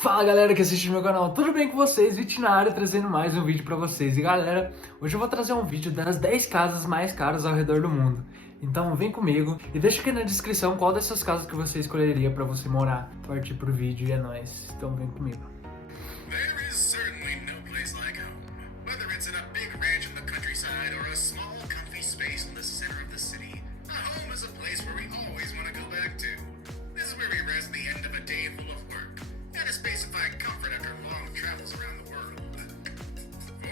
Fala galera que assiste meu canal, tudo bem com vocês? Vit na área trazendo mais um vídeo pra vocês. E galera, hoje eu vou trazer um vídeo das 10 casas mais caras ao redor do mundo. Então vem comigo e deixa aqui na descrição qual dessas casas que você escolheria pra você morar. Partir pro vídeo e é nóis. Então vem comigo. There is certainly no place like home. Whether it's in a big ranch in the countryside or a small, comfy space in the center of the city, a home is a place where we always want to go back to. This is where we rest the end of a day full of work, and a space to find comfort after long travels around the world.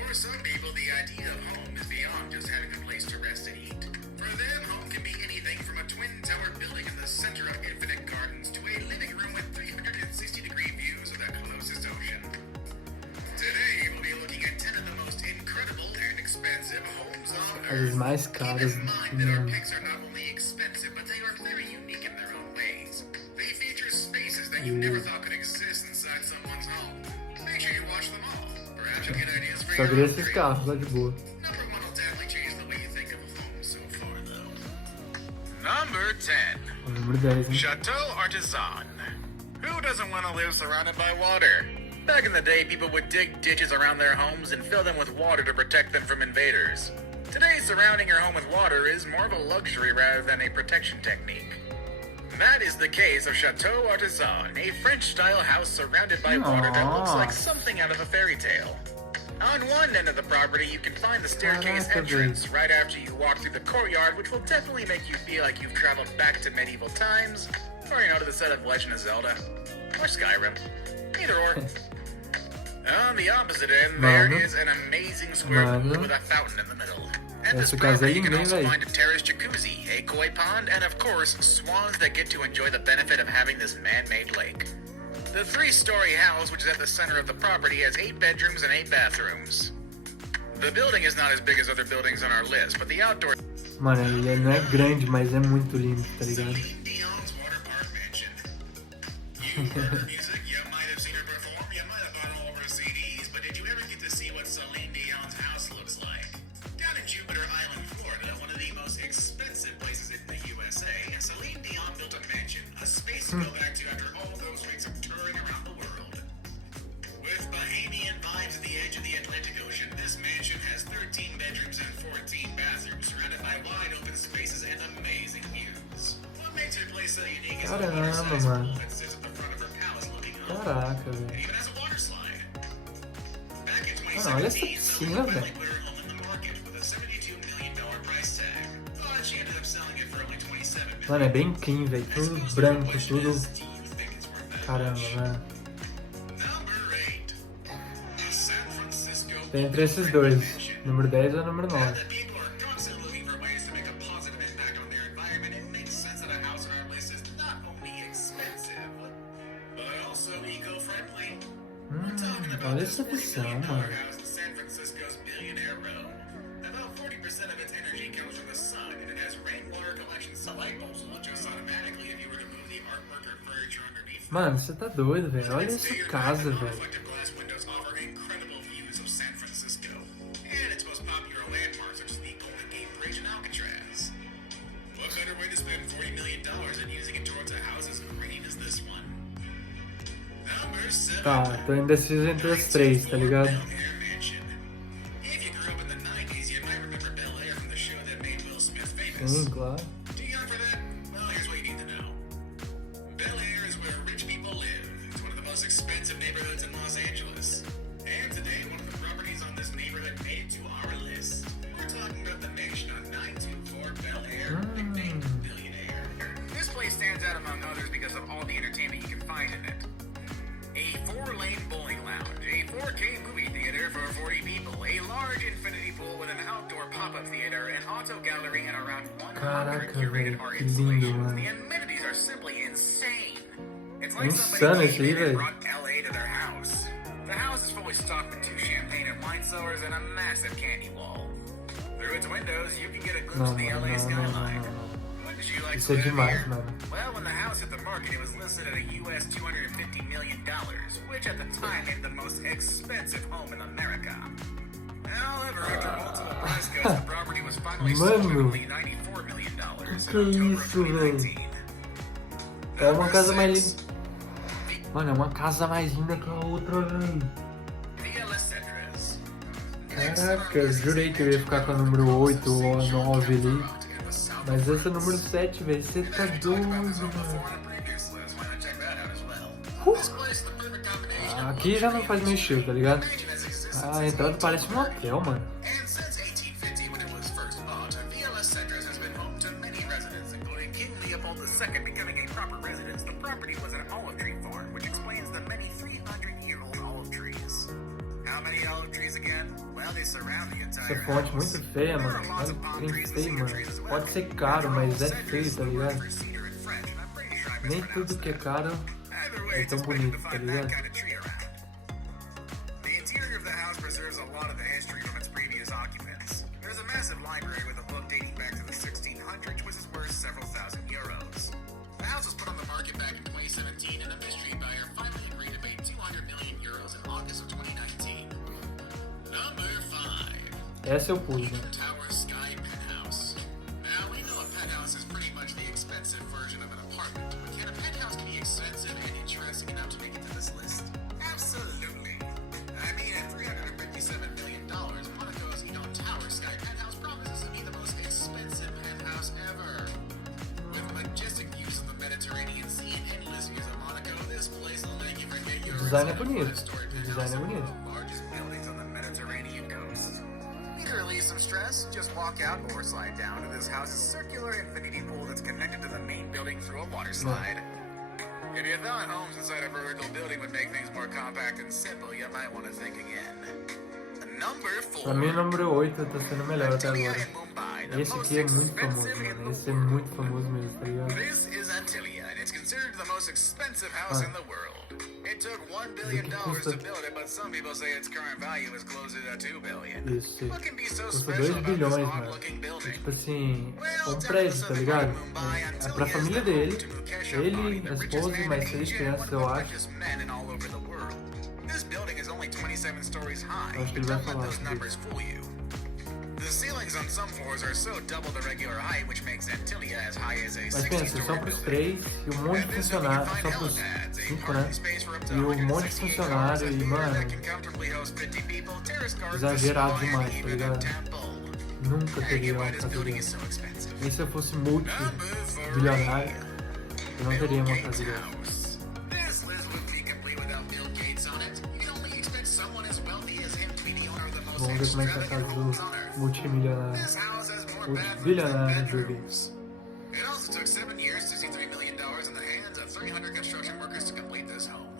For some people, the idea of home is beyond just having a place to rest and eat. For them, home can be anything from a twin-tower building in the center of infinite gardens to a living room with 360-degree views of the closest ocean. Today, we'll be looking at 10 of the most incredible and expensive homes on As Earth. mais Keep caras in do mind that our mundo. picks are not only expensive, but they are very unique in their own ways. They feature spaces that you never thought could exist inside someone's home. Make sure you watch them all. Perhaps you'll get ideas for Só your queria own esses dream. carros lá de boa. Number one will definitely change the way you think of a home so far, though. Number 10. O número 10, hein? Chateau Artisan. Who doesn't want to live surrounded by water? Back in the day, people would dig ditches around their homes and fill them with water to protect them from invaders. Today, surrounding your home with water is more of a luxury rather than a protection technique. That is the case of Chateau Artisan, a French-style house surrounded by water that looks like something out of a fairy tale. On one end of the property, you can find the staircase Caraca, entrance right after you walk through the courtyard, which will definitely make you feel like you've traveled back to medieval times, or to the set of Legend of Zelda, or Skyrim. Either or. On the opposite end, there Mano. is an amazing square Mano. pool with a fountain in the middle. At this Essa casa é property, you can linda, hein, also velho? find a terrace jacuzzi, a koi pond, and of course, swans that get to enjoy the benefit of having this man-made lake. The three-story house, which is at the center of the property, has 8 bedrooms and 8 bathrooms. The building is not as big as other buildings on our list, but the outdoor Mano, ele não é grande, mas é muito lindo, tá ligado? Celine Dion's water park mansion. You heard her music, you might have seen her perform, you might have bought all of her CDs, but did you ever get to see what Celine Dion's house looks like? Down in Jupiter Island, Florida, one of the most expensive places in the USA, Celine Dion built a mansion, a space to go back to after all those weeks of touring around the world. With bohemian vibes at the edge of the Atlantic Ocean, this mansion has 13 bedrooms and 14 bathrooms, surrounded by wide open spaces and amazing views. What makes her place so unique is the Caramba, water-sized mano. pool that sits at the front of her palace looking up. Caraca, It velho. even has a water slide. Back in Mano, olha essa 2017, piscina, someone finally velho. put her home in the market with a $72 million price tag. But she ended up selling it for only $27 million. Mano, é bem clean, velho. I Tudo suppose the branco, question tudo... is, do you think it's worth that Caramba, much? velho. Number 8. The San Francisco Tem entre esses dois. Mansion. Número 10 ou número Now 9. that people are constantly looking for ways to make a positive impact on their environment, it makes sense that a house on our list is not only expensive, but also eco-friendly. We're talking about Olha this essa $40 visão, million mano. house in San Francisco's Billionaire Row. About 40% of its energy comes from the sun, and it has rainwater collection light bulbs will adjust automatically if you were to move the artwork or furniture underneath. Mano, você tá doido, velho. Olha essa casa, velho. Reflective glass windows offer incredible views of San Francisco and its most popular landmarks, such as the Golden Gate Bridge and Alcatraz. What better way to spend $40 million than using it towards a house as green as this one? Number 7. Tá, tô indeciso entre as três, tá ligado? Bel Air Mansion. If you grew up in the 90s, you might remember Bel Air from the show that made Will Smith famous. Sim, claro. Too young for that? Well, here's what you need to know. Bel Air is where rich people live. It's one of the most expensive neighborhoods in Los Angeles. And today, one of the properties on this neighborhood made it to our list. We're talking about the mansion on 924 Bel Air, nicknamed Billionaire. This place stands out among others because of all the entertainment you can find in it. A 4-lane bowling lounge, a 4K movie theater for 40 people, a large infinity pool with an outdoor pop-up theater, an auto gallery, and around 100 Caraca, curated velho, art que lindo, installations. mano. The amenities are simply insane. It's like Insano somebody esse came aí, in and velho. brought LA to their house. The house is fully stocked with 2 champagne and wine cellars and a massive candy wall. Through its windows, you can get a glimpse Não, of the não, LA não, não, skyline. não, não. Wouldn't you like Isso é to live demais, here? mano. Well, when the house hit the market, it was listed at a US $250 million, which at the time made it the most expensive home in America. However, after multiple price cuts, the property was finally sold for Mano. only $94 million in Que October of isso, velho? 2019. É uma casa mais The Mano, é uma casa mais linda que a outra, velho. Caraca, eu jurei que eu ia ficar com a número 8 ou a 9 ali. Mas essa é o número 7, velho. Você tá doido, mano. Aqui já não faz meu estilo, tá ligado? A entrada parece um hotel, mano. Essa fonte muito feia, mano. Olha que trem feio, mano. Pode ser caro, mas é feio, tá ligado? Nem tudo que é caro é tão bonito, tá ligado? Essa eu pulo, mano. O design é bonito. O design é bonito. Just walk out or slide down to this house's circular infinity pool that's connected to the main building through a water slide. If you thought homes inside a vertical building would make things more compact and simple, you might want to think again. Number 4. Pra mim, o número 8 tá sendo melhor até agora. Esse aqui é muito famoso, mano. Esse é muito famoso mesmo, tá ligado? This is Antillia, and it's considered the most expensive house in the world. It took $1 billion to build it, but some people say its current value is closer to $2 billion. Isso, custa 2 bilhões, mano. É, tipo assim, é um prédio, tá ligado? É pra família dele, ele, a esposa e mais 6 crianças, eu acho. Acho que ele vai falar sobre The ceilings on some floors are so double the regular height, which makes Antillia as high as a Mas pensa, só pros 3 e um monte de funcionário, só pros 5, né? E um monte de funcionário e, mano, exagerado demais, tá ligado? Nunca teria uma casa dessa. E se eu fosse multi-bilionário, eu não teria uma casa dessa. Vamos ver como é que é a casa do multimilionário. Multibilionário de games. It also took 7 years, $63 million in the hands of 300 construction workers to complete this home.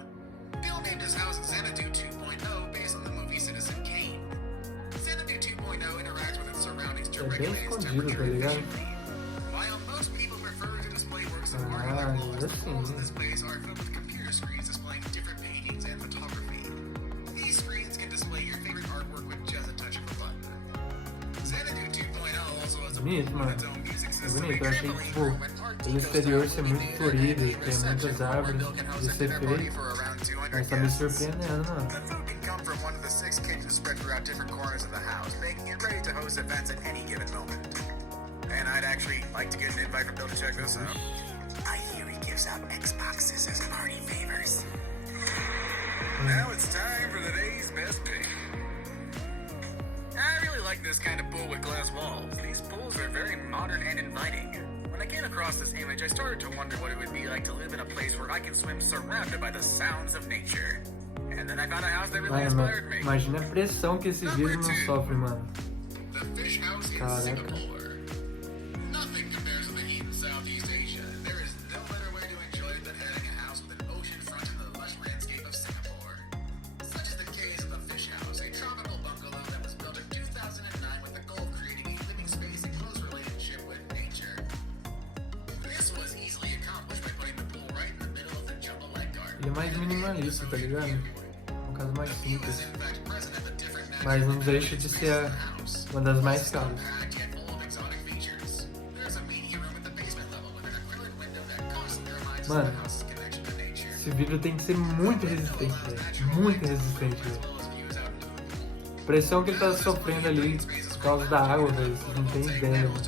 Bill named his house Xanadu 2.0 based on the movie Citizen Kane. Xanadu 2.0 interacts with its surroundings directly bem escondido, tá ligado? While most people prefer to display works of art on the walls, the walls in this place are filled with computer screens displaying different paintings and photography. These screens can display your favorite artwork with just a touch of a button. Xanadu 2.0 also has a Bonito, mano. É bonito, eu achei, tipo, o exterior ser muito florido, ter muitas árvores, de ser feio, mas tá me surpreendendo, mano. The food can come from one of the 6 kitchens spread throughout different corners of the house, making it ready to host events at any given moment. And I'd actually like to get an invite from Bill to check this out. I hear he gives out Xboxes as party favors. Now it's time for the day's best pick. I really like this kind of pool with glass walls. These pools are very modern and inviting. When I came across this image, I started to wonder what it would be like to live in a place where I can swim surrounded by the sounds of nature. And then I found a house that really inspired me. Imagina a pressão que esse vidro não sofre, mano. The fish house in Caraca. Singapore. Nothing compares to the heat in Southeast Asia. There is no better way to enjoy it than having a house with an ocean front in the lush landscape of Singapore. Such is the case of the fish house, a tropical bungalow that was built in 2009 with the goal of creating a living space in close relationship with nature. This was easily accomplished by putting the pool right in the middle of the jungle-like garden. Ele é mais minimalista, tá ligado? Uma casa mais simples. Mas não deixa de ser uma das mais caras. Mano, esse vidro tem que ser muito resistente, velho. Muito resistente, velho. A pressão que ele tá sofrendo ali por causa da água, velho. Vocês não tem ideia, mano.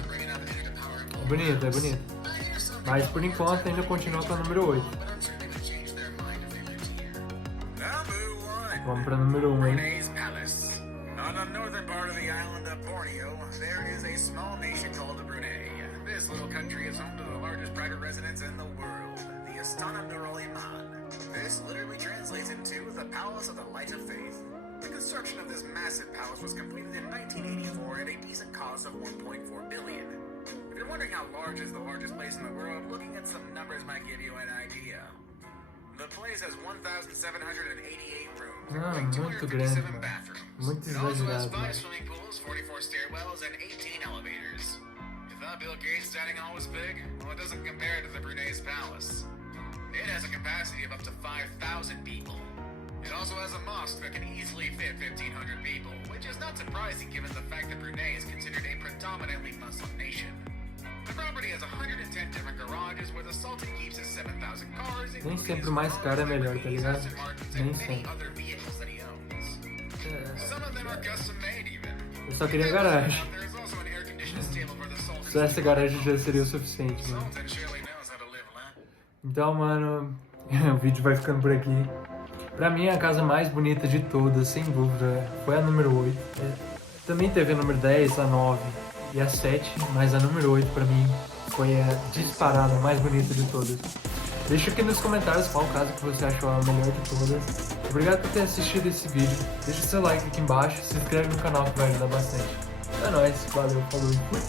É bonito, é bonito. Mas por enquanto ainda continua com a número 8. Vamos pra número 1, hein? Brunei's Palace. On the northern part of the island of Borneo, there is a small nation called Brunei. This little country is home to the largest private residence in the world, the Istana Nurul Iman. This literally translates into the Palace of the Light of Faith. The construction of this massive palace was completed in 1984 at a decent cost of 1.4 billion. If you're wondering how large is the largest place in the world, looking at some numbers might give you an idea. The place has 1,788 rooms, including muito grande, 257 mano. bathrooms. Muito It also has exagerado, 5 mano. swimming pools, 44 stairwells, and 18 elevators. You thought Bill Gates' dining hall was big? Well, it doesn't compare to the Brunei's palace. It has a capacity of up to 5,000 people. It also has a mosque that can easily fit 1,500 people, which is not surprising given the fact that Brunei is considered a predominantly Muslim nation. The property has 110 different garages where the Sultan keeps his 7,000 cars, Nem sempre o mais caro é melhor, tá ligado? Nem sempre. other vehicles that he owns. Some of them are custom made even. Eu só queria garagem. There's also an air-conditioned stable for the Sultan. Só essa garagem já seria o suficiente, mano. Sultan surely knows how to live life. Então, mano, o vídeo vai ficando por aqui. Pra mim, a casa mais bonita de todas, sem dúvida, foi a número 8. Também teve a número 10, a 9 e a 7, mas a número 8 pra mim foi a disparada mais bonita de todas. Deixa aqui nos comentários qual casa que você achou a melhor de todas. Obrigado por ter assistido esse vídeo. Deixa seu like aqui embaixo, se inscreve no canal que vai ajudar bastante. É nóis, valeu, falou e fui!